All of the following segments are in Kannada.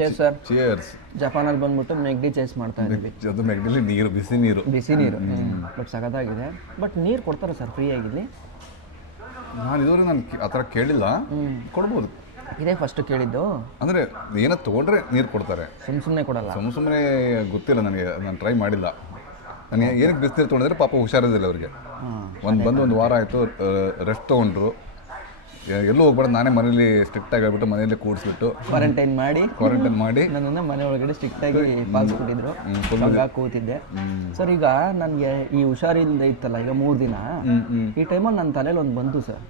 Chairs sir. ಚೇರ್ಸ್. ಜಪಾನಲ್ಲಿ ಬಂದ್ಬಿಟ್ಟು ಮೆಗ್ಡಿ ಚೇಸ್ ಮಾಡ್ತಾ ಇದ್ದೀವಿ. ಅದು ಮೆಗ್ಡಿಲಿ ನೀರು, ಬಿಸಿ ನೀರು. ಬಟ್ ಸಖತ್ತಾಗಿದೆ. ಬಟ್ ನೀರು ಕೊಡ್ತಾರೆ ಸರ್ ಫ್ರೀ ಆಗಿಲ್ಲಿ? ನಾನು ಇದುವರೆಗೆ ನಾನು ಆ ಥರ ಕೇಳಿಲ್ಲ. ಕೊಡ್ಬೋದು. ಇದೇ ಫಸ್ಟ್ ಕೇಳಿದ್ದು. ಅಂದರೆ ಏನೋ ತೊಗೊಂಡ್ರೆ ನೀರು ಕೊಡ್ತಾರೆ, ಸುಮ್ಮನೆ ಕೊಡಲ್ಲ. ಸುಮ್ಮನೆ ಗೊತ್ತಿಲ್ಲ ನನಗೆ, ನಾನು ಟ್ರೈ ಮಾಡಿಲ್ಲ. ನನಗೆ ಏನಕ್ಕೆ ಬಿಸಿನೀರು ತೊಗೊಂಡಿದ್ರೆ ಪಾಪ ಹುಷಾರಿದ್ದಿಲ್ಲ ಅವ್ರಿಗೆ. ಒಂದು ವಾರ ಆಯಿತು, ರೆಸ್ಟ್ ತೊಗೊಂಡ್ರು. ಎಲ್ಲೂ ಹೋಗ್ಬಾರ್ದು, ನಾನೇ ಮನೇಲಿ ಸ್ಟ್ರಿಕ್ಟಾಗಿ ಹೇಳ್ಬಿಟ್ಟು ಮನೇಲಿ ಕೂಡಿಸ್ಬಿಟ್ಟು ಕ್ವಾರಂಟೈನ್ ಮಾಡಿ ನನ್ನನ್ನು ಮನೆ ಒಳಗಡೆ ಸ್ಟ್ರಿಕ್ಟಾಗಿ ಪಾಲಿಸ್ಬಿಟ್ಟಿದ್ರು. ಕೂತಿದ್ದೆ ಸರ್. ಈಗ ನನಗೆ ಈ ಹುಷಾರಿಲ್ಲದೆ ಇತ್ತಲ್ಲ, ಈಗ 3 ದಿನ ಈ ಟೈಮಲ್ಲಿ ನನ್ನ ತಲೆಯಲ್ಲಿ ಒಂದು ಬಂತು ಸರ್.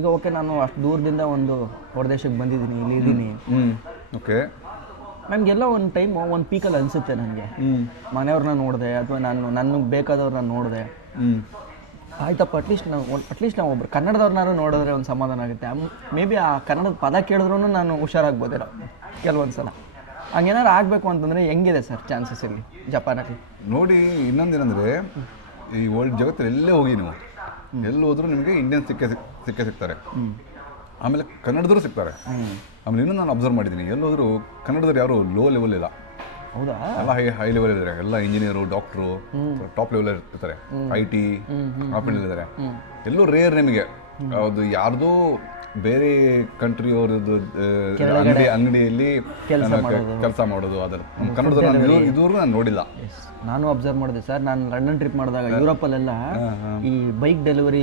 ಈಗ ಓಕೆ, ನಾನು ಅಷ್ಟು ದೂರದಿಂದ ಒಂದು ಹೊರದೇಶಕ್ಕೆ ಬಂದಿದ್ದೀನಿ, ಇಲ್ಲಿ ಇದ್ದೀನಿ. ಓಕೆ, ನನಗೆಲ್ಲ ಒಂದು ಟೈಮ್ ಒಂದು ಪೀಕಲ್ಲಿ ಅನಿಸುತ್ತೆ ನನಗೆ. ಮನೆಯವ್ರನ್ನ ನೋಡಿದೆ ಅಥವಾ ನನಗೆ ಬೇಕಾದವ್ರನ್ನ ನೋಡಿದೆ, ಆಯ್ತಪ್ಪ ಅಟ್ಲೀಸ್ಟ್ ನಾವು ಒಬ್ರು ಕನ್ನಡದವ್ರನ್ನಾರು ನೋಡಿದ್ರೆ ಒಂದು ಸಮಾಧಾನ ಆಗುತ್ತೆ. ಮೇ ಬಿ ಆ ಕನ್ನಡದ ಪದ ಕೇಳಿದ್ರೂ ನಾನು ಹುಷಾರಾಗ್ಬೋದಿಲ್ಲ ಕೆಲವೊಂದು ಸಲ. ಹಂಗೇನಾರು ಆಗಬೇಕು ಅಂತಂದರೆ ಹೆಂಗಿದೆ ಸರ್ ಚಾನ್ಸಸ್ ಇಲ್ಲಿ ಜಪಾನಲ್ಲಿ? ನೋಡಿ, ಇನ್ನೊಂದೇನೆಂದರೆ ಈ ವರ್ಲ್ಡ್ ಜಗತ್ತಲ್ಲಿ ಎಲ್ಲೇ ಹೋಗಿ ನೀವು ಎಲ್ಲಿ ಹೋದ್ರೂ ನಿಮಗೆ ಇಂಡಿಯನ್ ಸಿಗ್ತಾರೆ. ಆಮೇಲೆ ಕನ್ನಡದವರು ಸಿಗ್ತಾರೆ. ಆಮೇಲೆ ಇನ್ನೂ ನಾನು ಅಬ್ಸರ್ವ್ ಮಾಡಿದ್ದೀನಿ, ಎಲ್ಲೋದ್ರು ಕನ್ನಡದವ್ರು ಯಾರು ಲೋ ಲೆವೆಲ್ ಇಲ್ಲ. ಹೌದಾ? ಎಲ್ಲ ಹೈ ಲೆವೆಲ್ ಇದ್ದಾರೆ. ಎಲ್ಲ ಇಂಜಿನಿಯರು, ಡಾಕ್ಟ್ರು, ಟಾಪ್ ಲೆವೆಲ್ ಇರ್ತಾರೆ. IT ಟಾಪ್ ಲೆವೆಲ್ ಇದ್ದಾರೆ. ಎಲ್ಲೂ ರೇರ್ ನಿಮಗೆ ಅದು ಯಾರ್ದು ಬೇರೆ ಕಂಟ್ರಿ ಅವ್ರದ್ದು ಅಂಗಡಿಯಲ್ಲಿ ಕೆಲಸ ಮಾಡೋದು. ಅದರ ಕನ್ನಡದವ್ರು ಇದುವರೆಗೂ ನಾನು ನೋಡಿಲ್ಲ. ನಾನು ಅಬ್ಸರ್ವ್ ಮಾಡಿದೆ ಸರ್. ನಾನು ಲಂಡನ್ ಟ್ರಿಪ್ ಮಾಡಿದಾಗ ಯುರೋಪಲ್ಲೆಲ್ಲ ಈ ಬೈಕ್ ಡೆಲಿವರಿ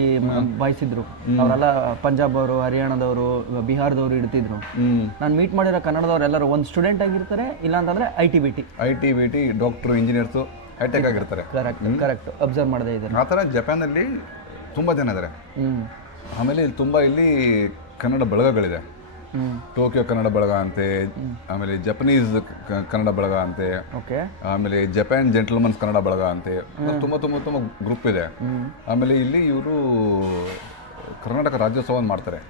ಬಾಯ್ಸ್ ಇದ್ರು. ಅವರೆಲ್ಲ ಪಂಜಾಬ್ ಅವರು, ಹರಿಯಾಣದವರು, ಬಿಹಾರದವರು ಇಡ್ತಿದ್ರು. ನಾನು ಮೀಟ್ ಮಾಡಿರೋ ಕನ್ನಡದವ್ರು ಎಲ್ಲರೂ ಒಂದು ಸ್ಟೂಡೆಂಟ್ ಆಗಿರ್ತಾರೆ, ಇಲ್ಲ ಅಂತಂದ್ರೆ IT BT doctor, engineers, high tech ಆಗಿರ್ತಾರೆ. ಕರೆಕ್ಟ್ ಅಬ್ಸರ್ವ್ ಮಾಡಿದೆ ಇದನ್ನು. ಆ ಥರ ಜಪಾನಲ್ಲಿ ತುಂಬ ಜನ ಇದ್ದಾರೆ. ಆಮೇಲೆ ಇಲ್ಲಿ ಕನ್ನಡ ಬಳಗಗಳಿದೆ. ಟೋಕಿಯೋ ಕನ್ನಡ ಬಳಗ ಅಂತೆ, ಆಮೇಲೆ ಜಪನೀಸ್ ಕನ್ನಡ ಬಳಗ ಅಂತೆ, ಆಮೇಲೆ ಜಪಾನ್ ಜೆಂಟಲ್ಮನ್ಸ್ ಕನ್ನಡ ಬಳಗ ಅಂತೆ. ತುಂಬ ಗ್ರೂಪ್ ಇದೆ. ಆಮೇಲೆ ಇಲ್ಲಿ ಇವರು ಕರ್ನಾಟಕ ರಾಜ್ಯೋತ್ಸವ ಮಾಡ್ತಾರೆ.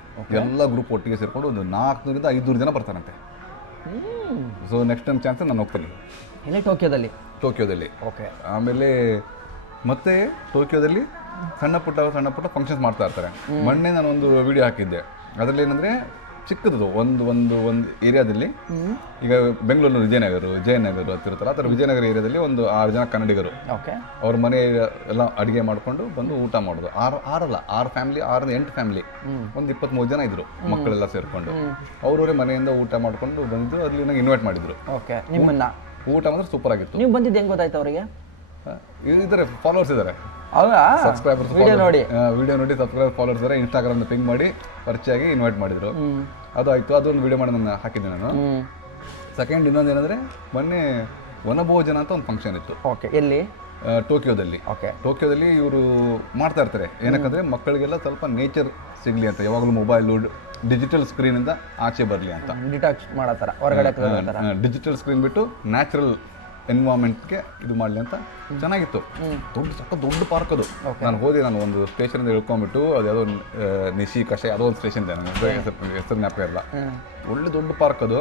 ಎಲ್ಲ ಗ್ರೂಪ್ ಒಟ್ಟಿಗೆ ಸೇರಿಕೊಂಡು ಒಂದು 400-500 ಜನ ಬರ್ತಾರಂತೆ. ಸೊ ನೆಕ್ಸ್ಟ್ ಟೈಮ್ ಚಾನ್ಸ್ ನಾನು ಹೋಗ್ತೀನಿ ಟೋಕಿಯೋದಲ್ಲಿ. ಆಮೇಲೆ ಮತ್ತೆ ಟೋಕಿಯೋದಲ್ಲಿ ಸಣ್ಣ ಪುಟ್ಟ ಫಂಕ್ಷನ್ಸ್ ಮಾಡ್ತಾ ಇರ್ತಾರೆ. ಮೊನ್ನೆ ನಾನು ಒಂದು ವಿಡಿಯೋ ಹಾಕಿದ್ದೆ. ಅದರಲ್ಲಿ ಏನಂದರೆ ಚಿಕ್ಕದು ಒಂದು ಏರಿಯಾದಲ್ಲಿ, ಈಗ ಬೆಂಗಳೂರು ವಿಜಯನಗರ ಹತ್ತಿರ್ತಾರೆ. ಆ ಥರ ವಿಜಯನಗರ ಏರಿಯಾದಲ್ಲಿ ಒಂದು 6 ಜನ ಕನ್ನಡಿಗರು ಅವ್ರ ಮನೆ ಎಲ್ಲ ಅಡುಗೆ ಮಾಡಿಕೊಂಡು ಬಂದು ಊಟ ಮಾಡೋದು. 6 ಫ್ಯಾಮಿಲಿ, 8 ಫ್ಯಾಮಿಲಿ, ಒಂದು 23 ಜನ ಇದ್ರು, ಮಕ್ಕಳೆಲ್ಲ ಸೇರಿಕೊಂಡು. ಅವರವರೇ ಮನೆಯಿಂದ ಊಟ ಮಾಡಿಕೊಂಡು ಬಂದು ಅಲ್ಲಿ ನಂಗೆ ಇನ್ವೈಟ್ ಮಾಡಿದ್ರು. ಊಟ ಮಾತ್ರ ಸೂಪರ್ ಆಗಿತ್ತು. ನೀವು ಬಂದಿದ್ದು ಹೆಂಗೆ ಗೊತ್ತಾಯ್ತು ಅವರಿಗೆ? ಇದ್ದಾರೆ, ಫಾಲೋವರ್ಸ್ ಇದ್ದಾರೆ, ಸಬ್ಸ್ಕ್ರೈಬರ್ಸ್. ವಿಡಿಯೋ ನೋಡಿ ಸಬ್ಸ್ಕ್ರೈಬರ್ ಫಾಲೋವರ್ಸ್ ಇದ್ದಾರೆ. ಇನ್ಸ್ಟಾಗ್ರಾಮ್ ಪಿಂಗ್ ಮಾಡಿ ಪರಿಚಯ ಆಗಿ ಇನ್ವೈಟ್ ಮಾಡಿದ್ರು. ಅದು ಆಯಿತು. ಅದೊಂದು ವಿಡಿಯೋ ಮಾಡಿ ನಾನು ಹಾಕಿದ್ದೆ ನಾನು. ಸೆಕೆಂಡ್ ಇನ್ನೊಂದು ಏನಂದರೆ, ಮೊನ್ನೆ ವನಭೋಜನ ಅಂತ ಒಂದು ಫಂಕ್ಷನ್ ಇತ್ತು. ಎಲ್ಲಿ? ಟೋಕಿಯೋದಲ್ಲಿ ಇವರು ಮಾಡ್ತಾ ಇರ್ತಾರೆ. ಏನಕ್ಕಂದರೆ ಮಕ್ಕಳಿಗೆಲ್ಲ ಸ್ವಲ್ಪ ನೇಚರ್ ಸಿಗಲಿ ಅಂತ, ಯಾವಾಗಲೂ ಮೊಬೈಲು, ಡಿಜಿಟಲ್ ಸ್ಕ್ರೀನಿಂದ ಆಚೆ ಬರಲಿ ಅಂತ, ಡಿಟಾಕ್ಸ್ ಮಾಡತ್ತಾರ ಹೊರಗಡೆ. ಡಿಜಿಟಲ್ ಸ್ಕ್ರೀನ್ ಬಿಟ್ಟು ನ್ಯಾಚುರಲ್ ಎನ್ವೈರನ್ಮೆಂಟ್ಗೆ ಇದು ಮಾಡಲಿ ಅಂತ. ಚೆನ್ನಾಗಿತ್ತು. ದೊಡ್ಡ ಪಾರ್ಕ್ ಅದು. ನಾನು ಹೋದೆ, ನಾನು ಒಂದು ಸ್ಟೇಷನಿಂದ ಇಳ್ಕೊಂಡ್ಬಿಟ್ಟು, ಅದು ಯಾವುದೋ ನಿಶಿ ಕಷಾಯ ಯಾವುದೋ ಒಂದು ಸ್ಟೇಷನ್ ಇದೆ, ನನಗೆ ಹೆಸರು ಜ್ಞಾಪಕ ಇಲ್ಲ. ಒಳ್ಳೆ ದೊಡ್ಡ ಪಾರ್ಕ್ ಅದು.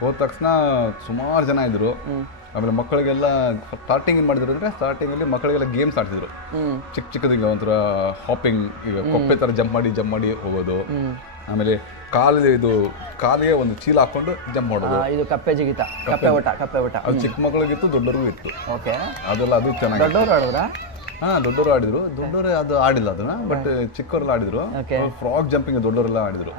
ಹೋದ ತಕ್ಷಣ ಸುಮಾರು ಜನ ಇದ್ದರು. ಆಮೇಲೆ ಮಕ್ಕಳಿಗೆಲ್ಲ ಸ್ಟಾರ್ಟಿಂಗ್ ಏನು ಮಾಡಿದ್ರು ಅಂದರೆ, ಸ್ಟಾರ್ಟಿಂಗಲ್ಲಿ ಮಕ್ಕಳಿಗೆಲ್ಲ ಗೇಮ್ಸ್ ಆಡ್ತಿದ್ರು. ಚಿಕ್ಕದಿಗೆ ಒಂಥರ ಹಾಪಿಂಗ್, ಈಗ ಕೊಪ್ಪೆ ಥರ ಜಂಪ್ ಮಾಡಿ ಹೋಗೋದು. ಆಮೇಲೆ ಕಾಲಿಗೆ ಒಂದು ಚೀಲ ಹಾಕೊಂಡು ಜಂಪ್ ಮಾಡೋದು. ಇದು ಕಪ್ಪೆ ಜಿಗಿತ, ಕಪ್ಪೆ ಊಟ. ಅದು ಚಿಕ್ಕ ಮಕ್ಕಳಿಗಿತ್ತು, ದೊಡ್ಡವ್ರಿಗೂ ಇತ್ತು. ಅದು ಚೆನ್ನಾಗಿ. ದೊಡ್ಡವರು ಆಡಿದ್ರು. ದೊಡ್ಡವರು ಅದು ಆಡಿಲ್ಲ ಅದನ್ನ, ಬಟ್ ಚಿಕ್ಕವರೆಲ್ಲ ಆಡಿದ್ರು. ಫ್ರಾಗ್ ಜಂಪಿಂಗ್ ದೊಡ್ಡವರೆಲ್ಲ ಆಡಿದ್ರು.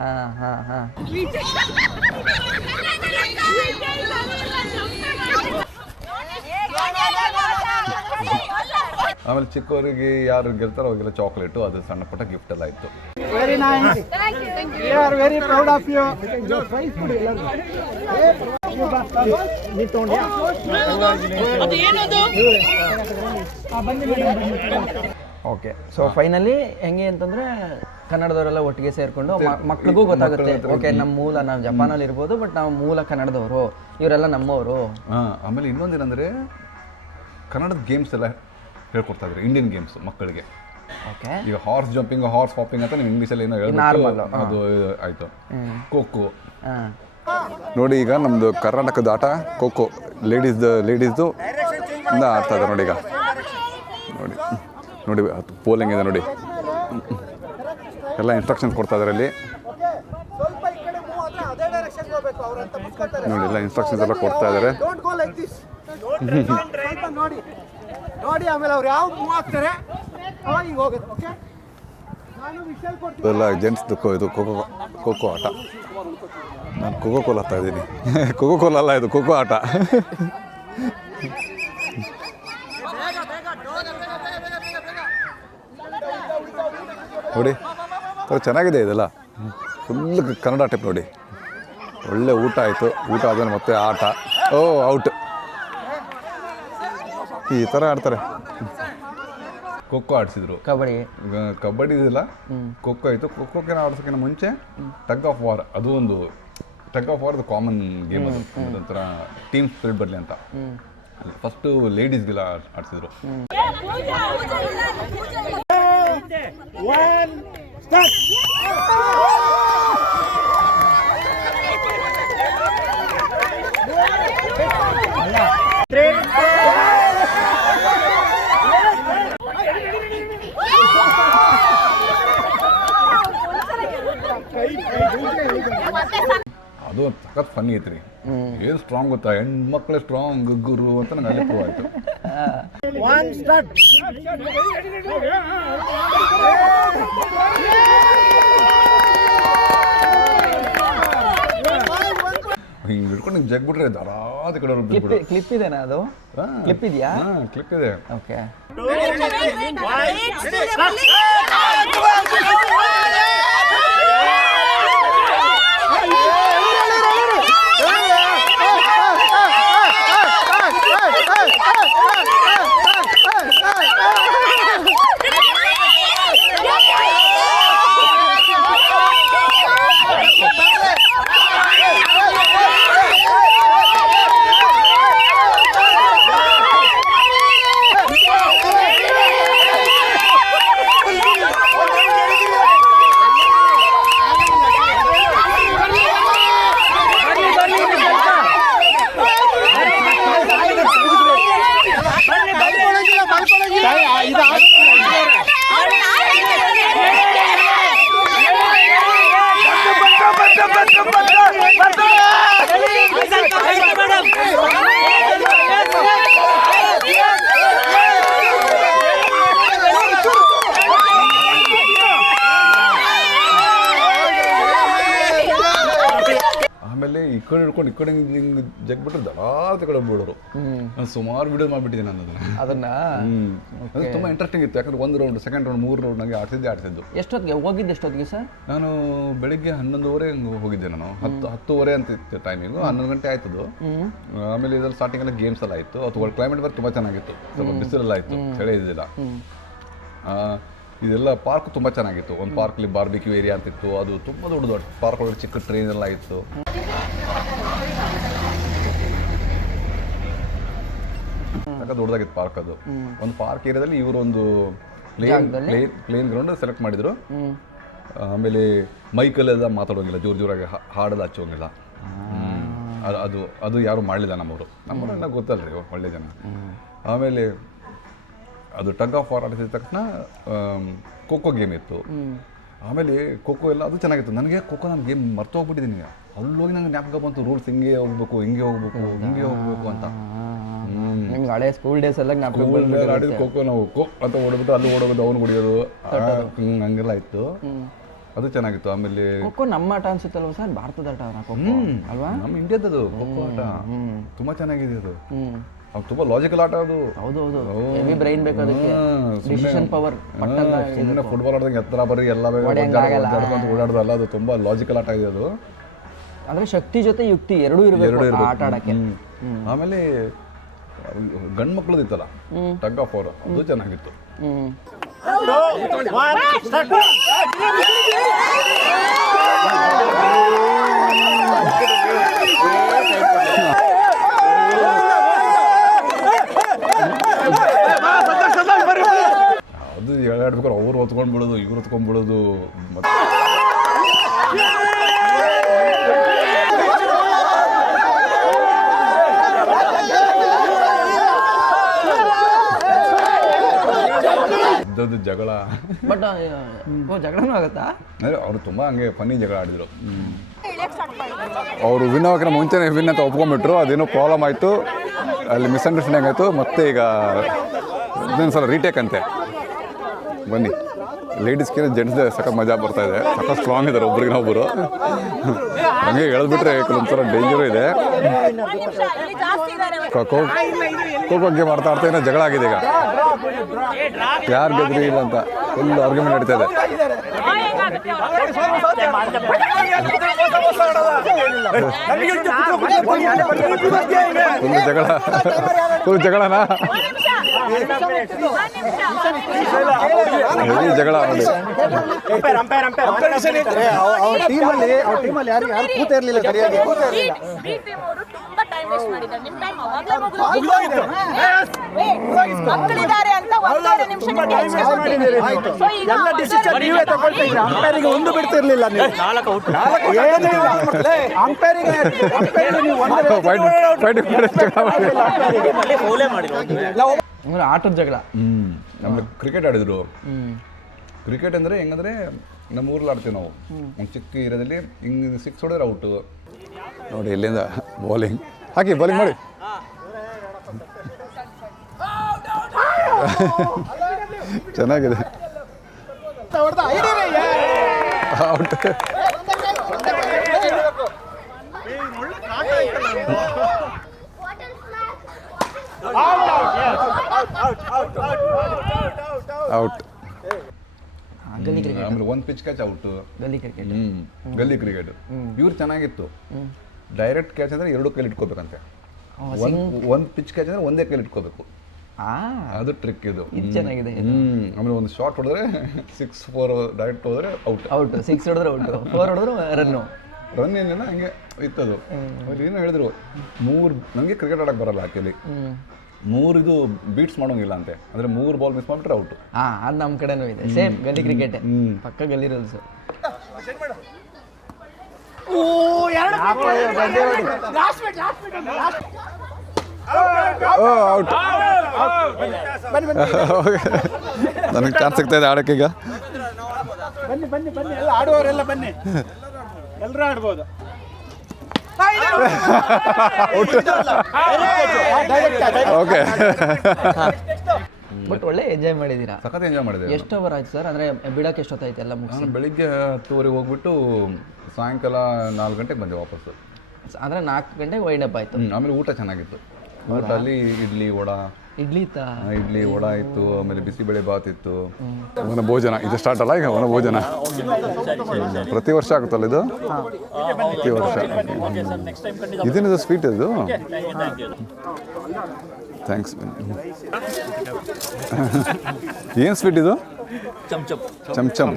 ಆಮೇಲೆ ಚಿಕ್ಕವರಿಗೆ ಯಾರು ಗೆಲ್ತಾರೋ ಅವ್ರಿಗೆಲ್ಲ ಚಾಕ್ಲೇಟು, ಅದು ಸಣ್ಣ ಪುಟ್ಟ ಗಿಫ್ಟ್ ಎಲ್ಲ ಇತ್ತು. Very nice, we are very proud of you. Okay, so finally ಹೆಂಗೆ ಅಂತಂದ್ರೆ ಕನ್ನಡದವರೆಲ್ಲ ಒಟ್ಟಿಗೆ ಸೇರ್ಕೊಂಡು ಮಕ್ಳಿಗೂ ಗೊತ್ತಾಗುತ್ತೆ, ಓಕೆ ನಮ್ಮ ಮೂಲ, ನಾವು ಜಪಾನಲ್ಲಿ ಇರ್ಬೋದು ಬಟ್ ನಾವು ಮೂಲ ಕನ್ನಡದವರು, ಇವರೆಲ್ಲ ನಮ್ಮವರು. ಆಮೇಲೆ ಇನ್ನೊಂದೇನಂದ್ರೆ ಕನ್ನಡದ ಗೇಮ್ಸ್ ಎಲ್ಲ ಹೇಳ್ಕೊಡ್ತಾ ಇದ್ರು, ಇಂಡಿಯನ್ ಗೇಮ್ಸ್ ಮಕ್ಕಳಿಗೆ. ಓಕೆ, ಈಗ ಹಾರ್ಸ್ ಜಂಪಿಂಗ್, ಹಾರ್ಸ್ ಹಾಪಿಂಗ್ ಅಂತ ನೀವು ಇಂಗ್ಲೀಷಲ್ಲಿ ಏನೋ ನಾರ್ಮಲ್, ಅದು ಆಯಿತು. ಖೋಖೋ ನೋಡಿ, ಈಗ ನಮ್ಮದು ಕರ್ನಾಟಕದ ಆಟ ಖೋಖೋ, ಲೇಡೀಸ್ದು ಇಂದ ಆಡ್ತಾ ಇದ್ದಾರೆ ನೋಡಿ. ಈಗ ನೋಡಿ ಪೋಲಿಂಗ್ ಇದೆ ನೋಡಿ, ಎಲ್ಲ ಇನ್ಸ್ಟ್ರಕ್ಷನ್ಸ್ ಕೊಡ್ತಾ ಇದ್ದಾರೆ ಅಲ್ಲಿ. ನೋಡಿ ಎಲ್ಲ ಇನ್ಸ್ಟ್ರಕ್ಷನ್ಸ್ ಎಲ್ಲ ಕೊಡ್ತಾ ಇದ್ದಾರೆ. Don't go like this. ಸ್ವಲ್ಪ ನೋಡಿ ನೋಡಿ, ಆಮೇಲೆ ಅವ್ರು ಯಾವ ಮೂವ್ ಆಗ್ತಾರೆ ಅವಾಗ ಹಿಂಗೆ ಹೋಗುತ್ತೆ. ಓಕೆ, ನಾನು ವಿಷಲ್ ಕೊಡ್ತೀನಿ. ಇದೆಲ್ಲ ಜೆಂಟ್ಸ್ದು ಇದು ಖೋಖೋ ಆಟ. ನಾನು ಕೋಕೋ ಹತ್ತಾ ಇದ್ದೀನಿ. ಕೋಕೋ ಅಲ್ಲ, ಇದು ಖೋಖೋ ಆಟ. ನೋಡಿ ಚೆನ್ನಾಗಿದೆ ಇದೆಲ್ಲ. ಫುಲ್ ಕನ್ನಡ ಟೈಪ್ ನೋಡಿ. ಒಳ್ಳೆ ಊಟ ಆಯಿತು. ಊಟ ಆದಮೇಲೆ ಮತ್ತೆ ಆಟ. ಔಟ್. ಈ ಥರ ಆಡ್ತಾರೆ. ಖೋಖೋ ಆಡಿಸಿದ್ರು, ಕಬಡ್ಡಿ ಇದಿಲ್ಲ, ಖೋಖೋ ಆಯಿತು. ಖೋಖೋಗೆ ಆಡ್ಸೋಕ್ಕಿಂತ ಮುಂಚೆ ಟಗ್ ಆಫ್ ವಾರ್, ಅದು ಒಂದು tug of war common game. ಅದು ಒಂಥರ ಟೀಮ್ ಸ್ಪಿರಿಟ್ ಬರಲಿ ಅಂತ ಫಸ್ಟು ಲೇಡೀಸ್ಗೆಲ್ಲ ಆಡಿಸಿದ್ರು. ಅದು ಸಖತ್ ಫನ್ನಿ ಐತ್ರಿ. ಏನು ಸ್ಟ್ರಾಂಗ್ ಗೊತ್ತಾ, ಹೆಣ್ಮಕ್ಳೇ ಸ್ಟ್ರಾಂಗ್ ಗುರು ಅಂತ ನಂಗೆ ಅಲ್ಲೇ ಪ್ರೂವ್ ಆಯ್ತು. ಹಿಂಗೆ ಹಿಡ್ಕೊಂಡು ಹಿಂಗೆ ಜಗ್ಬಿಟ್ರೆ ದಾರಾದ ಕಡೆ ಕ್ಲಿಪ್ ಇದೆನಾ? ಅದು ಕ್ಲಿಪ್ ಇದೆಯಾ? ಕ್ಲಿಪ್ ಇದೆ. ಓಕೆ. ಆಮೇಲೆ ಈ ಕಡೆ ಹಿಡ್ಕೊಂಡು ಈ ಕಡೆ ಹಿಂಗೆ ಜಗ್ಬಿಟ್ರೆ ದಾರಾದ ಕಡೆ ಬಿಡೋರು. ನಾನು ಸುಮಾರು ವಿಡಿಯೋ ಮಾಡಿಬಿಟ್ಟಿದ್ದೀನಿ ನಾನು ಅದನ್ನ. ಅದು ತುಂಬ ಇಂಟ್ರೆಸ್ಟಿಂಗ್ ಇತ್ತು. ಯಾಕಂದ್ರೆ 1 ರೌಂಡ್, 2nd ರೌಂಡ್, 3 ರೌಂಡ್ ನನಗೆ ಆಡ್ತಿದ್ದು. ಎಷ್ಟೊತ್ತಿಗೆ ಹೋಗಿದ್ದು? ಎಷ್ಟೊತ್ತಿಗೆ ಸರ್? ನಾನು ಬೆಳಿಗ್ಗೆ 11:30 ಹಂಗೆ ಹೋಗಿದ್ದೆ. ನಾನು 10:30 ಅಂತ ಇತ್ತು ಟೈಮಿಂಗು. 11 ಗಂಟೆ ಆಯ್ತದು. ಆಮೇಲೆ ಇದ್ರಲ್ಲಿ ಸ್ಟಾರ್ಟಿಂಗ್ ಎಲ್ಲ ಗೇಮ್ಸ್ ಎಲ್ಲ ಆಯಿತು. ಅದು ಕ್ಲೈಮೇಟ್ ಬೇರೆ ತುಂಬ ಚೆನ್ನಾಗಿತ್ತು. ಸ್ವಲ್ಪ ಬಿಸಿಲೆಲ್ಲ ಆಯಿತು, ಚಳಿ ಇದ್ದಿಲ್ಲ. ಇದೆಲ್ಲ ಪಾರ್ಕ್ ತುಂಬ ಚೆನ್ನಾಗಿತ್ತು. ಒಂದು ಪಾರ್ಕಲ್ಲಿ ಬಾರ್ಬಿಕ್ಯೂ ಏರಿಯಾ ಅಂತಿತ್ತು. ಅದು ತುಂಬ ದೊಡ್ಡದು. ಪಾರ್ಕ್ ಒಳಗೆ ಚಿಕ್ಕ ಟ್ರೈನ್ ಎಲ್ಲ ಇತ್ತು. ದೊಡ್ಡದಾಗಿತ್ತು ಪಾರ್ಕ್. ಅದು ಒಂದು ಪಾರ್ಕ್ ಏರಿಯಾದಲ್ಲಿ ಇವರು ಒಂದು ಪ್ಲೇನ್ ಗ್ರೌಂಡ್ ಸೆಲೆಕ್ಟ್ ಮಾಡಿದ್ರು. ಆಮೇಲೆ ಮೈಕಲ್ಲೆಲ್ಲ ಮಾತಾಡೋಂಗಿಲ್ಲ, ಜೋರಾಗಿ ಹಾಡಲ್ಲ ಹಚ್ಚೋಂಗಿಲ್ಲ. ಅದು ಯಾರು ಮಾಡಲಿಲ್ಲ ನಮ್ಮವರೆಲ್ಲ ಗೊತ್ತಲ್ರಿ, ಒಳ್ಳೆ ಜನ. ಆಮೇಲೆ ಅದು ಟಗ್ ಆಫ್ ವಾರ್ ಆಡಿಸಿದ ತಕ್ಷಣ ಖೋಖೋ ಗೇಮ್ ಇತ್ತು. ಆಮೇಲೆ ಖೋಖೋ ಎಲ್ಲ ಅದು ಚೆನ್ನಾಗಿತ್ತು. ನನಗೆ ಖೋಖೋ ನಾನು ಗೇಮ್ ಮರ್ತು ಹೋಗ್ಬಿಟ್ಟಿದ್ದೀನಿ. ಅಲ್ಲೋಗಿ ನಂಗೆ ಜ್ಞಾಪಕ ಬಂತು, ರೂಲ್ಸ್ ಹಿಂಗೆ ಹೋಗ್ಬೇಕು, ಹಿಂಗೆ ಹೋಗ್ಬೇಕು ಅಂತ. ಹಳೆ ಸ್ಕೂಲ್ ಡೇಸ್ ಎಲ್ಲ ಆಡಿದ್ದು ಖೋಖೋ. ನಾವು ಖೋ ಅಂತ ಓಡ್ಬಿಟ್ಟು ಅಲ್ಲಿ ಓಡೋದು, ಅವ್ನು ಹೊಡಿಯೋದು, ಹಂಗೆಲ್ಲ ಇತ್ತು. ಅದು ಚೆನ್ನಾಗಿತ್ತು. ಆಮೇಲೆ ಖೋಖೋ ನಮ್ಮ ಆಟ ಅನ್ಸುತ್ತಲ್ವ ಸರ್? ಭಾರತದ ಆಟ ಅಲ್ವಾ? ನಮ್ಮ ಇಂಡಿಯಾದದು ಖೋಖೋ ಆಟ ತುಂಬ ಚೆನ್ನಾಗಿದೆ. ಅದು ತುಂಬ ಲಾಜಿಕಲ್ ಆಟ. ಅದು ಹೌದೌದು, ಹೆವಿ ಬ್ರೈನ್ ಬೇಕು ಅದಕ್ಕೆ, ಡಿಸಿಷನ್ ಪವರ್. ಸುಮ್ಮನೆ ಫುಟ್ಬಾಲ್ ಆಡಿದಂಗೆ ಎತ್ತರ ಬರೀ ಎಲ್ಲ ಓಡಾಡೋದಲ್ಲ. ಅದು ತುಂಬ ಲಾಜಿಕಲ್ ಆಟ ಇದೆ. ಅದು ಅಂದ್ರೆ ಶಕ್ತಿ ಜೊತೆ ಯುಕ್ತಿ ಎರಡೂ ಇರಬೇಕು ಆಟ ಆಡಕ್ಕೆ. ಆಮೇಲೆ ಗಂಡು ಮಕ್ಳದ್ದು ಇತ್ತಲ್ಲ ಟಗ್ ಆಫ್ ವಾರ್, ಅದು ಚೆನ್ನಾಗಿತ್ತು. ಅದು ಎಳಾಡ್ಬೇಕಾದ್ರೆ ಅವ್ರು ಹೊತ್ಕೊಂಡ್ಬಿಡೋದು, ಇವ್ರು ಹೊತ್ಕೊಂಡ್ಬಿಡೋದು. ಉದ್ದದ್ದು ಜಗಳ. ಬಟ್ ಜಗಳನೂ ಆಗುತ್ತಾ? ಅಂದರೆ ಅವರು ತುಂಬ ಹಂಗೆ ಫನ್ನಿ ಜಗಳ ಆಡಿದರು. ಅವರು ವಿನ್ ಆಗೋಕ್ಕಿಂತ ಮುಂಚೆನೇ ವಿನ್ ಅಂತ ಒಪ್ಕೊಂಡ್ಬಿಟ್ರು. ಅದೇನೋ ಪ್ರಾಬ್ಲಮ್ ಆಯಿತು, ಅಲ್ಲಿ ಮಿಸ್ಅಂಡರ್ಸ್ಟ್ಯಾಂಡಿಂಗ್ ಆಯಿತು. ಮತ್ತೆ ಈಗ ಇನ್ನೊಂದು ಸಲ ರೀಟೇಕ್ ಅಂತೆ. ಬನ್ನಿ, ಲೇಡೀಸ್ಗೆ ಜೆಂಟ್ಸ್ ಸಖತ್ ಮಜಾ ಬರ್ತಾ ಇದೆ. ಸಖತ್ ಸ್ಟ್ರಾಂಗ್ ಇದ್ದಾರೆ ಒಬ್ರಿಗೆ ಒಬ್ಬರು. ಹಂಗೆ ಹೇಳಿದ್ಬಿಟ್ರೆ ಕೆಲವೊಂಥರ ಡೇಂಜರು ಇದೆ. ಖೋ ಗೇಮ್ ಆಡ್ತಾ ಏನೋ ಜಗಳ ಆಗಿದೆ ಈಗ. ಯಾರು ಗೆದ್ರಿ ಇಲ್ಲ ಅಂತ ಫುಲ್ ಆರ್ಗ್ಯುಮೆಂಟ್ ನಡೀತಾ ಇದೆ. ಫುಲ್ ಜಗಳನಾ? ಜಗಳ ನೋಡಿ. ಅವ್ರ ಟೀಮಲ್ಲಿ ಯಾರು ಕೂತ ಇರಲಿಲ್ಲ ಸರಿಯಾಗಿ. ಅಂಪೈರಿಗೆ ಒಂದು ಬಿಡ್ತಿರ್ಲಿಲ್ಲ ನೀವು. ಅಂಪೈರಿಗೆ ಆಟದ ಜಗಳ. ನಮ್ಗೆ ಕ್ರಿಕೆಟ್ ಆಡಿದ್ರು. ಕ್ರಿಕೆಟ್ ಅಂದರೆ ಹೆಂಗಂದ್ರೆ ನಮ್ಮ ಊರಲ್ಲಿ ಆಡ್ತೀವಿ ನಾವು. ಒಂದು ಚಿಕ್ಕ ಏರಿಯಾದಲ್ಲಿ ಹಿಂಗೆ 6 ಹೊಡೆದ್ರೆ ಔಟು. ನೋಡಿ ಇಲ್ಲಿಂದ ಬೌಲಿಂಗ್ ಹಾಕಿ, ಬೌಲಿಂಗ್ ಮಾಡಿ. ಚೆನ್ನಾಗಿದೆ. ಔಟ್. ಔಟ್. ಆಮೇಲೆ ಒಂದು ಪಿಚ್ ಕ್ಯಾಚ್ ಔಟು. ಗಲ್ಲಿ ಕ್ರಿಕೆಟ್. ಗಲ್ಲಿ ಕ್ರಿಕೆಟ್ ಇವ್ರು ಚೆನ್ನಾಗಿತ್ತು. ಡೈರೆಕ್ಟ್ ಕ್ಯಾಚ್ ಅಂದರೆ 2 ಕೈಲಿ ಇಟ್ಕೋಬೇಕಂತೆ. ಒಂದು ಪಿಚ್ ಕ್ಯಾಚ್ ಅಂದರೆ ಒಂದೇ ಕೈಲಿ ಇಟ್ಕೋಬೇಕು. ಅದು ಟ್ರಿಕ್ ಇದು. ಚೆನ್ನಾಗಿದೆ. ಆಮೇಲೆ ಒಂದು ಶಾಟ್ ಹೊಡೆದ್ರೆ 6-4 ಡೈರೆಕ್ಟ್ ಹೋದ್ರೆ ಔಟ್. 6 ಹೊಡೆದ್ರೆ ಔಟ್, 4 ಹೊಡೆದ್ರೆ ರನ್ನು. ರನ್ ಏನಿಲ್ಲ, ಹಂಗೆ ಇತ್ತದು. ಅವ್ರು ಏನೋ ಹೇಳಿದ್ರು, 3 ನನಗೆ ಕ್ರಿಕೆಟ್ ಆಡಕ್ಕೆ ಬರಲ್ಲ ಆ್ಯಕ್ಚುಲಿ. 3 ಇದು ಬೀಟ್ಸ್ ಮಾಡೋಂಗಿಲ್ಲ ಅಂತೆ. ಅಂದರೆ 3 ಬಾಲ್ ಮಿಸ್ ಮಾಡಿಬಿಟ್ರೆ ಔಟು. ಅದು ನಮ್ಮ ಕಡೆನೂ ಇದೆ. ಸೇಮ್ ಗಲ್ಲಿ ಕ್ರಿಕೆಟ್, ಪಕ್ಕ ಗಲ್ಲಿ ರೂಲ್ಸ್. ಔಟ್. ನನಗೆ ಚಾನ್ಸ್ ಸಿಗ್ತಾ ಇದೆ ಆಡೋಕ್ಕೆ ಈಗ. ಬನ್ನಿ ಎಲ್ಲ ಆಡುವವರೆಲ್ಲ ಬನ್ನಿ, ಎಲ್ಲರೂ ಆಡ್ಬೋದು. ಓಕೆ. ಬಟ್ ಒಳ್ಳೆ ಎಂಜಾಯ್ ಮಾಡಿದ್ದೀರಾ. ಸಖತ್ ಎಂಜಾಯ್ ಮಾಡಿದೆ. ಎಷ್ಟು ಅವರ್ ಆಯ್ತು ಸರ್? ಅಂದರೆ ಬಿಡೋಕೆ ಎಷ್ಟೊತ್ತಾಯ್ತು ಎಲ್ಲ ಮುಗಿಸಿ? ಬೆಳಿಗ್ಗೆ 10:30 ಹೋಗ್ಬಿಟ್ಟು ಸಾಯಂಕಾಲ 4 ಗಂಟೆಗೆ ಬಂದೆ ವಾಪಸ್ಸು. ಅಂದರೆ 4 ಗಂಟೆಗೆ ವೈಂಡ್ ಅಪ್ ಆಯಿತು. ಆಮೇಲೆ ಊಟ ಚೆನ್ನಾಗಿತ್ತು. ಊಟ ಅಲ್ಲಿ ಇಡ್ಲಿ ವಡ ಇತ್ತು. ಆಮೇಲೆ ಬಿಸಿಬೇಳೆ ಬಾತ್ ಇತ್ತು. ವನ ಭೋಜನ ಇದು ಸ್ಟಾರ್ಟ್ ಅಲ್ಲ ಈಗ. ವನ ಭೋಜನ ಪ್ರತಿ ವರ್ಷ ಆಗುತ್ತಲ್ಲ ಇದು? ಪ್ರತಿ ವರ್ಷ. ಇದೇನಿದು ಸ್ವೀಟ್ ಇದು? ಥ್ಯಾಂಕ್ಸ್. ಏನು ಸ್ವೀಟ್ ಇದು? ಚಮಚಮ್.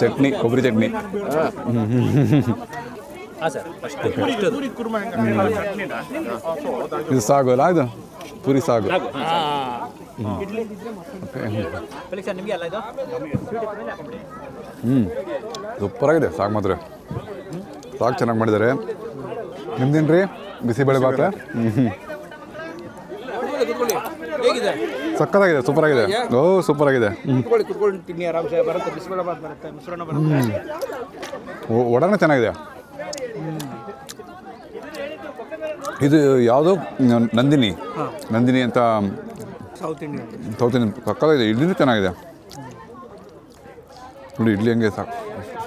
ಚಟ್ನಿ, ಕೊಬ್ಬರಿ ಚಟ್ನಿ. ಇದು ಸಾಗು ಅಲ್ಲ? ಇದು ಪೂರಿ ಸಾಗು. ಸೂಪರಾಗಿದೆ ಸಾಗು ಮಾತ್ರ. ಸಾಗು ಚೆನ್ನಾಗಿ ಮಾಡಿದ್ದಾರೆ. ನಿಮ್ದೇನು ರೀ? ಬಿಸಿಬೇಳೆ ಬಾತ್. ಸಕ್ಕತ್ತಾಗಿದೆ, ಸೂಪರಾಗಿದೆ. ಓ ಸೂಪರಾಗಿದೆ. ವಡಾನ ಚೆನ್ನಾಗಿದೆ. ಇದು ಯಾವುದು? ನಂದಿನಿ ಅಂತ ಸೌತ್ ಇಂಡಿಯನ್. ಸಕ್ಕತ್ತಾಗಿದೆ. ಇಡ್ಲಿನೂ ಚೆನ್ನಾಗಿದೆ ನೋಡಿ. ಇಡ್ಲಿ ಹಂಗೆ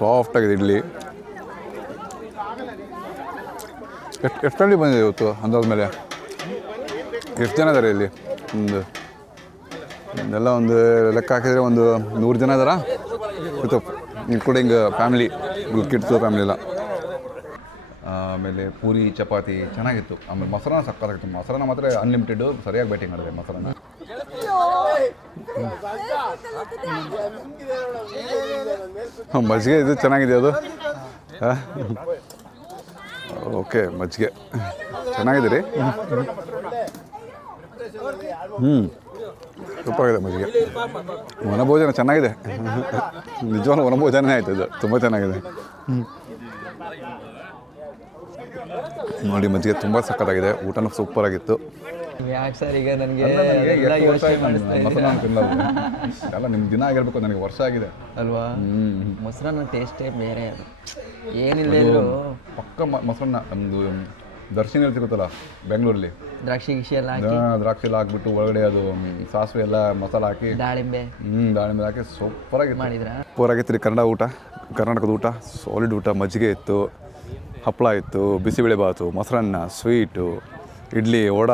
ಸಾಫ್ಟ್ ಆಗಿದೆ ಇಡ್ಲಿ. ಎಷ್ಟು ಹಳ್ಳಿ ಬಂದಿದೆ ಇವತ್ತು ಅಂದಾದ್ಮೇಲೆ? ಎಷ್ಟು ಜನ ಇದ್ದಾರೆ ಇಲ್ಲಿ? ಎಲ್ಲ ಒಂದು ಲೆಕ್ಕ ಹಾಕಿದರೆ ಒಂದು 100 ಜನ ಇದ್ದಾರಾ ಇತ್ತು, ಇನ್ಕ್ಲೂಡಿಂಗ್ ಫ್ಯಾಮಿಲಿ, ಕಿಡ್ಸು ಫ್ಯಾಮಿಲಿ ಎಲ್ಲ. ಆಮೇಲೆ ಪೂರಿ ಚಪಾತಿ ಚೆನ್ನಾಗಿತ್ತು. ಆಮೇಲೆ ಮೊಸರನ್ನ ಸಕ್ಕತ್ತಾಗಿತ್ತು. ಮೊಸರನ್ನ ಮಾತ್ರ ಅನ್ಲಿಮಿಟೆಡು, ಸರಿಯಾಗಿ ಬ್ಯಾಟಿಂಗ್ ಮಾಡಿದೆ ಮೊಸರನ್ನ. ಮಜ್ಜಿಗೆ ಇದು ಚೆನ್ನಾಗಿದೆ ಅದು. ಓಕೆ ಮಜ್ಜಿಗೆ ಚೆನ್ನಾಗಿದೆ ರೀ. ಸೂಪರ್ ಆಗಿದೆ ಮಜ್ಜಿಗೆ. ವನಭೋಜನ ಚೆನ್ನಾಗಿದೆ, ನಿಜವಾಗ್ಲೂ ವನಭೋಜನೇ ಆಯ್ತು ಇದು, ತುಂಬ ಚೆನ್ನಾಗಿದೆ. ನೋಡಿ ಮಜ್ಜಿಗೆ ತುಂಬ ಸಕ್ಕತ್ತಾಗಿದೆ, ಊಟನೂ ಸೂಪರ್ ಆಗಿತ್ತು. ಯಾಕೆ ಸರ್ ಈಗ ನನಗೆ ಎಲ್ಲ ನಿಮ್ಮ ದಿನ ಆಗಿರ್ಬೇಕು, ನನಗೆ ವರ್ಷ ಆಗಿದೆ ಅಲ್ವಾ. ಮೊಸರನ್ನ ಟೇಸ್ಟೇ ಬೇರೆ, ಅದು ಏನಿಲ್ಲ ಇದ್ರು ಪಕ್ಕ ಮೊಸರನ್ನ. ನಮ್ಮದು ದರ್ಶನ ಸಿಗುತ್ತಲ್ಲ ಬೆಂಗಳೂರಲ್ಲಿ, ದ್ರಾಕ್ಷಿ ಗಿಕ್ಷಿ ಎಲ್ಲ ಹಾಕಿ ದ್ರಾಕ್ಷಿ ಎಲ್ಲ ಹಾಕ್ಬಿಟ್ಟು ಒಳಗಡೆ ಅದು ಸಾಸಿವೆ ಎಲ್ಲ ಮಸಾಲ ಹಾಕಿ ದಾಳಿಂಬೆ ದಾಳಿಂಬೆ ಹಾಕಿ ಸೂಪರಾಗಿ ಮಾಡಿದ್ರ. ಸೂಪರಾಗಿತ್ತು ರೀ ಕನ್ನಡ ಊಟ, ಕರ್ನಾಟಕದ ಊಟ, ಸಾಲಿಡ್ ಊಟ. ಮಜ್ಜಿಗೆ ಇತ್ತು, ಹಪ್ಪಳ ಇತ್ತು, ಬಿಸಿಬೇಳೆಬಾತು, ಮೊಸರನ್ನ, ಸ್ವೀಟು, ಇಡ್ಲಿ, ವಡ,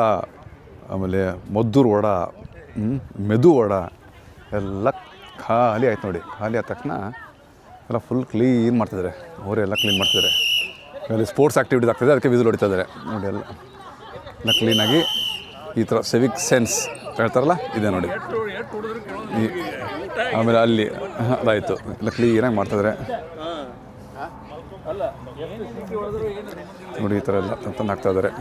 ಆಮೇಲೆ ಮದ್ದೂರು ವಡ, ಮೆದು ವಡ ಎಲ್ಲ ಖಾಲಿ ಆಯ್ತು ನೋಡಿ. ಖಾಲಿ ಆದ ತಕ್ಷಣ ಎಲ್ಲ ಫುಲ್ ಕ್ಲೀನ್ ಮಾಡ್ತಿದ್ದಾರೆ, ಅವರೆಲ್ಲ ಕ್ಲೀನ್ ಮಾಡ್ತಿದ್ದಾರೆ. ಅಲ್ಲಿ ಸ್ಪೋರ್ಟ್ಸ್ ಆ್ಯಕ್ಟಿವಿಟೀಸ್ ಆಗ್ತಿದೆ, ಅದಕ್ಕೆ ವಿಸಿಲ್ ಹೊಡಿತಾ ಇದ್ದಾರೆ ನೋಡಿ. ಎಲ್ಲ ಕ್ಲೀನಾಗಿ ಈ ಥರ ಸಿವಿಕ್ ಸೆನ್ಸ್ ಹೇಳ್ತಾರಲ್ಲ ಇದೆ ನೋಡಿ. ಆಮೇಲೆ ಅಲ್ಲಿ ಅದಾಯಿತು, ಎಲ್ಲ ಕ್ಲೀನಾಗಿ ಮಾಡ್ತಿದ್ದಾರೆ ನೋಡಿ. ಈ ಥರ ಎಲ್ಲ ತಂದು ಹಾಕ್ತಾ ಇದ್ದಾರೆ.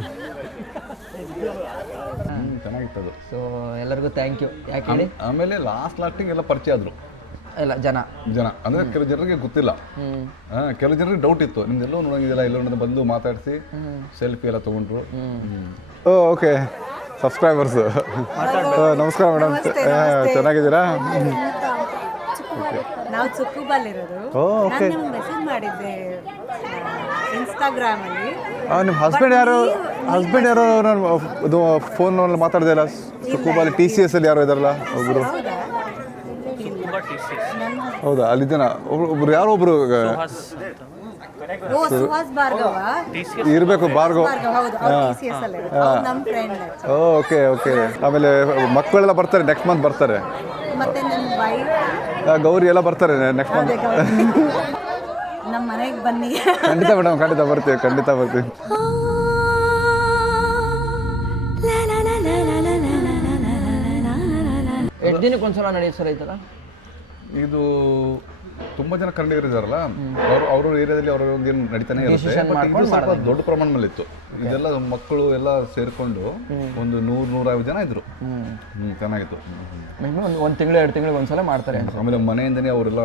ಚೆನ್ನಾಗಿತ್ತದು. ಸೊ ಎಲ್ಲರಿಗೂ ಥ್ಯಾಂಕ್ ಯು. ಯಾಕೆ ಹೇಳಿ, ಆಮೇಲೆ ಲಾಸ್ಟಿಗೆ ಎಲ್ಲ ಪರಿಚಯ ಆದರು ಎಲ್ಲ ಜನ ಅಂದರೆ ಕೆಲವು ಜನರಿಗೆ ಗೊತ್ತಿಲ್ಲ, ಕೆಲವು ಜನರಿಗೆ ಡೌಟ್ ಇತ್ತು, ನಿಮ್ದೆಲ್ಲೋ ನೋಡೋಂಗಿದೆಲ್ಲ ಎಲ್ಲೋ ನೋಡೋದು, ಬಂದು ಮಾತಾಡಿಸಿ ಸೆಲ್ಫಿ ಎಲ್ಲ ತೊಗೊಂಡ್ರು. ಓಕೆ, ಸಬ್ಸ್ಕ್ರೈಬರ್ಸು ನಮಸ್ಕಾರ ಮೇಡಮ್, ಚೆನ್ನಾಗಿದ್ದೀರಾ? ನಾವು ಚುಕ್ಕುಬಲ್ಲಿರೋದು. ಓಕೆ, ಮೆಸೇಜ್ ಮಾಡಿದ್ದೆ ಇನ್ಸ್ಟಾಗ್ರಾಮ್ ಅಲ್ಲಿ. ನಿಮ್ಮ ಹಸ್ಬೆಂಡ್ ಯಾರು? ಹಸ್ಬೆಂಡ್ ಯಾರು? ನಾನು ಇದು ಫೋನಲ್ಲಿ ಮಾತಾಡ್ದೆ ಇಲ್ಲ. ಸುಕ್ಕುಬಾಲಿ TCS ಅಲ್ಲಿ ಯಾರೋ ಇದಾರಲ್ಲ ಒಬ್ಬರು. ಹೌದಾ, ಅಲ್ಲಿದ್ದೇನ ಒಬ್ರು ಯಾರೋ ಒಬ್ರು ಸುಹಾಸ್ ಭಾರ್ಗವ ಇರಬೇಕು. ಭಾರ್ಗವ್. Okay okay. ಆಮೇಲೆ ಮಕ್ಕಳೆಲ್ಲ ಬರ್ತಾರೆ, ನೆಕ್ಸ್ಟ್ ಮಂತ್ ಬರ್ತಾರೆ. ಮತ್ತೆ ನನ್ನ ವೈಫ್ ಗೌರಿ ಎಲ್ಲ ಬರ್ತಾರೆ ನೆಕ್ಸ್ಟ್ ಮಂತ್. ನಮ್ಮ ಮನೆಗೆ ಬನ್ನಿ. ಖಂಡಿತ ಮೇಡಮ್, ಖಂಡಿತ ಬರ್ತೀವಿ, ಖಂಡಿತ ಬರ್ತೀವಿ. ಎಷ್ಟು ದಿನಕ್ಕೆ ಒಂದ್ಸಲ ನಡೆಯುತ್ತೆ ಸರ್ ಈ ಥರ? ಇದು ತುಂಬ ಜನ ಕನ್ನಡಿಗರಿದ್ದಾರಲ್ಲ, ಅವ್ರ ಏರಿಯಾದಲ್ಲಿ ಅವ್ರ ಏನು ನಡೀತಾನೆ ಇರುತ್ತೆ. ಇದು ಸ್ವಲ್ಪ ದೊಡ್ಡ ಪ್ರಮಾಣದಲ್ಲಿತ್ತು. ಇದೆಲ್ಲ ಮಕ್ಕಳು ಎಲ್ಲ ಸೇರಿಕೊಂಡು ಒಂದು 100-150 ಜನ ಇದ್ರು. ಚೆನ್ನಾಗಿತ್ತು. ಒಂದು ತಿಂಗಳು 2 ತಿಂಗಳಿಗೆ ಒಂದ್ಸಲ ಮಾಡ್ತಾರೆ. ಆಮೇಲೆ ಮನೆಯಿಂದನೇ ಅವರೆಲ್ಲ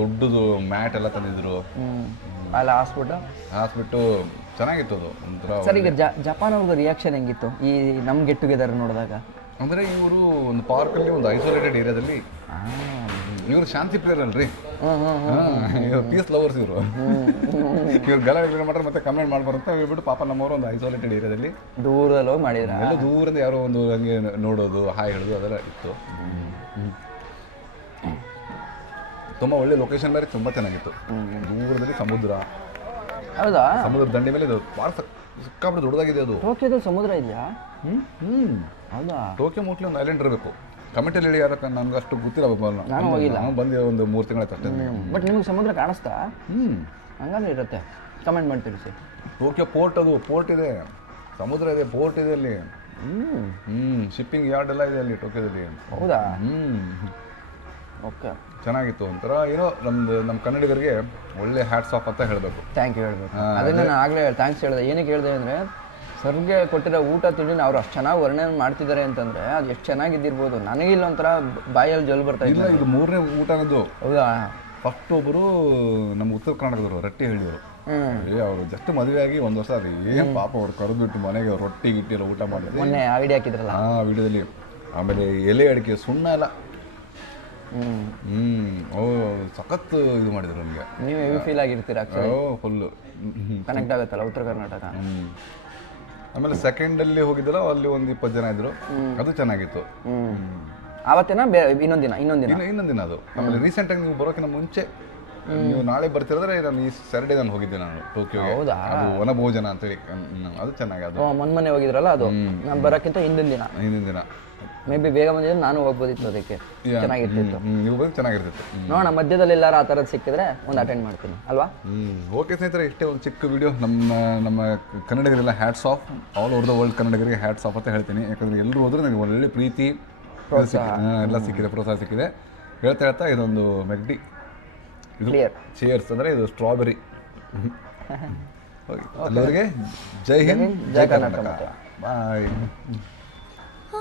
ದೊಡ್ಡದು ಮ್ಯಾಟ್ ಎಲ್ಲ ತಂದಿದ್ರು, ಅಲ್ಲಿ ಹಾಸ್ಬಿಟ್ಟು ಚೆನ್ನಾಗಿತ್ತು ಅದು ಒಂಥರ. ಸರ್ ಈಗ ಜಪಾನ್ ಅವ್ರಿಗೆ ರಿಯಾಕ್ಷನ್ ಹೆಂಗಿತ್ತು ಈ ನಮ್ಮ ಗೆಟ್ ಟುಗೆದರ್ ನೋಡಿದಾಗ? ಅಂದರೆ ಇವರು ಒಂದು ಪಾರ್ಕಲ್ಲಿ ಒಂದು ಐಸೋಲೇಟೆಡ್ ಏರಿಯಾದಲ್ಲಿ, ಇವರು ಶಾಂತಿ ಪ್ರಿಯರ್ ಅಲ್ರಿ, ಇವರು ಪೀಸ್ ಲವರ್ಸ್. ಇವರು ಗಲಾಟೆ ಮಾಡ್ತಾರೆ ಮತ್ತೆ ಕಮೆಂಟ್ ಮಾಡ್ಬಾರ್ದು ಅಂತ ಹೇಳ್ಬಿಟ್ಟು ಪಾಪ ನಮ್ಮವರು ಒಂದು ಐಸೋಲೇಟೆಡ್ ಏರಿಯಾದಲ್ಲಿ ದೂರದಲ್ಲಿ ಹೋಗಿ ಮಾಡಿದ್ರ. ಎಲ್ಲ ದೂರದ ಯಾರೋ ಒಂದು ಹಂಗೆ ನೋಡೋದು, ಹಾಯ್ ಹೇಳೋದು ಅದೆಲ್ಲ ಇತ್ತು. ತುಂಬ ಒಳ್ಳೆ ಲೊಕೇಶನ್ ಬೇರೆ, ತುಂಬ ಚೆನ್ನಾಗಿತ್ತು. ದೂರದಲ್ಲಿ ಸಮುದ್ರ. ಹೌದಾ? ಸಮುದ್ರ ದಂಡೆ ಮೇಲೆ ಇದು ಭಾಳ ಸಿಕ್ಕಾಬಿಟ್ಟು ದೊಡ್ಡದಾಗಿದೆ ಅದು. ಟೋಕಿಯೋದಲ್ಲಿ ಸಮುದ್ರ ಇದೆಯಾ? ಹೌದಾ? ಟೋಕಿಯೋ ಮೋಸ್ಟ್ಲಿ ಒಂದು ಐಲ್ಯಾಂಡ್ ಇರಬೇಕು. ಕಮೆಂಟಲ್ಲಿ ಹೇಳಿ, ಯಾರಕ್ಕೆ ನನಗೆ ಅಷ್ಟು ಗೊತ್ತಿಲ್ಲ. ನಾನು ಹೋಗಿಲ್ಲ, ನಾನು ಬಂದು ಒಂದು 3 ತಿಂಗಳಾಯ್ತು ಅಷ್ಟೇ. ಬಟ್ ನಿಮಗೆ ಸಮುದ್ರ ಕಾಣಿಸ್ತಾ? ಹಂಗಾದ್ರೆ ಇರುತ್ತೆ, ಕಮೆಂಟ್ ಮಾಡಿ ತಿಳಿಸಿ. ಟೋಕಿಯೋ ಪೋರ್ಟ್, ಅದು ಪೋರ್ಟ್ ಇದೆ, ಸಮುದ್ರ ಇದೆ, ಪೋರ್ಟ್ ಇದೆ ಅಲ್ಲಿ. ಶಿಪ್ಪಿಂಗ್ ಯಾರ್ಡ್ ಎಲ್ಲ ಇದೆ ಅಲ್ಲಿ ಟೋಕಿಯೋದಲ್ಲಿ. ಹೌದಾ? ಓಕೆ, ಚೆನ್ನಾಗಿತ್ತು. ಒಂಥರ ಏನೋ ನಮ್ಮ ಕನ್ನಡಿಗರಿಗೆ ಒಳ್ಳೆ ಹ್ಯಾಟ್ಸ್ ಆಫ್ ಅಂತ ಹೇಳಬೇಕು. ಥ್ಯಾಂಕ್ ಯು ಹೇಳಬೇಕು. ಅದನ್ನ ನಾನು ಆಗಲೇ ಥ್ಯಾಂಕ್ಸ್ ಹೇಳಿದೆ. ಏನಕ್ಕೆ ಹೇಳಿದೆ ಅಂದರೆ, ಸರ್ಗೆ ಕೊಟ್ಟಿರೋ ಊಟ ತಿಂಡಿನ ಅವ್ರು ಅಷ್ಟು ಚೆನ್ನಾಗಿ ವರ್ಣನೆ ಮಾಡ್ತಿದ್ದಾರೆ ಅಂತಂದರೆ ಅದು ಎಷ್ಟು ಚೆನ್ನಾಗಿದ್ದಿರ್ಬೋದು. ನನಗಿಲ್ಲ ಒಂಥರ ಬಾಯಲ್ಲಿ ಜಲ್ ಬರ್ತಾ ಇಲ್ಲ. ಇದು 3ನೇ ಊಟ ಅನ್ನೋದು. ಹೌದಾ? ಫಸ್ಟ್ ಒಬ್ಬರು ನಮ್ಮ ಉತ್ತರ ಕರ್ನಾಟಕದವರು, ರಟ್ಟಿಹಳ್ಳಿಯವರು. ಅವರು ಜಸ್ಟ್ ಮದುವೆ ಆಗಿ 1 ವರ್ಷ ಅದು. ಏನು ಪಾಪ ಅವ್ರು ಕರೆದ್ಬಿಟ್ಟು ಮನೆಗೆ ರೊಟ್ಟಿ ಗಿಟ್ಟಿ ಎಲ್ಲ ಊಟ ಮಾಡಿದ್ರು. ಮೊನ್ನೆ ಐಡಿಯಾ ಹಾಕಿದ್ರಲ್ಲ ಆ ವಿಡಿಯೋದಲ್ಲಿ. ಆಮೇಲೆ ಎಲೆ ಅಡಿಕೆ ಸುಣ್ಣ ಎಲ್ಲ ಸಖತ್ತು ಇದು ಮಾಡಿದ್ರು ನಮಗೆ. ನೀವು ಹೆವಿ ಫೀಲ್ ಆಗಿರ್ತೀರ ಫುಲ್ಲು ಕನೆಕ್ಟ್ ಆಗುತ್ತಲ್ಲ ಉತ್ತರ ಕರ್ನಾಟಕ. ಆಮೇಲೆ ಸೆಕೆಂಡಲ್ಲಿ ಹೋಗಿದ್ದಲ್ಲ, ಅಲ್ಲಿ ಒಂದು 20 ಜನ ಇದ್ರು, ಅದು ಚೆನ್ನಾಗಿತ್ತು. ಆವತ್ತೇನ ಇನ್ನೊಂದು ದಿನ ಅದು. ಆಮೇಲೆ ರೀಸೆಂಟಾಗಿ ನೀವು ಬರೋಕ್ಕಿಂತ ಮುಂಚೆ, ನೀವು ನಾಳೆ ಬರ್ತಿರೋದ್ರೆ ನಾನು ಈ ಸ್ಯಾಟರ್ಡೇ ನಾನು ಹೋಗಿದ್ದೆ ನಾನು ಟೋಕಿಯೋಗೆ. ಹೌದಾ? ಅದು ವನಭೋಜನ ಅಂತೇಳಿ, ಅದು ಚೆನ್ನಾಗಿ. ಅದು ಮೊನ್ನೆ ಹೋಗಿದ್ರಲ್ಲ, ಅದು ನಾನು ಬರೋಕ್ಕಿಂತ ಹಿಂದಿನ ದಿನ ಮೇ ಬಿ ಬೇಗ ಬಂದಿದ್ರೆ ನಾನು ಹೋಗ್ಬೋದಿತ್ತು. ಅದಕ್ಕೆ ಚೆನ್ನಾಗಿರ್ತಿತ್ತು. ನೀವು ಬಂದು ಚೆನ್ನಾಗಿರ್ತಿತ್ತು. ನೋಡೋಣ, ಮಧ್ಯದಲ್ಲಿ ಎಲ್ಲಾರು ಆ ಥರದ್ದು ಸಿಕ್ಕಿದ್ರೆ ಒಂದು ಅಟೆಂಡ್ ಮಾಡ್ತೀನಿ ಅಲ್ವಾ? ಓಕೆ ಸ್ನೇಹಿತರೆ, ಇಷ್ಟೇ ಒಂದು ಚಿಕ್ಕ ವಿಡಿಯೋ. ನಮ್ಮ ಕನ್ನಡಿಗರೆಲ್ಲ hats off, all over the world ಕನ್ನಡಿಗರಿಗೆ ಹ್ಯಾಟ್ಸ್ ಆಫ್ ಅಂತ ಹೇಳ್ತೀನಿ. ಯಾಕಂದರೆ ಎಲ್ಲರೂ ಹೋದ್ರೆ ನನಗೆ ಒಳ್ಳೆ ಪ್ರೀತಿ ಎಲ್ಲ ಸಿಕ್ಕಿದೆ, ಪ್ರೋತ್ಸಾಹ ಸಿಕ್ಕಿದೆ. ಹೇಳ್ತಾ ಇದೊಂದು ಮೆಗ್ಡಿ ಇದು ಚೇರ್ಸ್ ಅಂದರೆ ಇದು ಸ್ಟ್ರಾಬೆರಿ. ಎಲ್ಲರಿಗೆ ಜೈ ಹಿಂದ್ ಜೈ ಕರ್ನಾಟಕ ಮತ್ತೆ. ಬಾಯ್. ಆ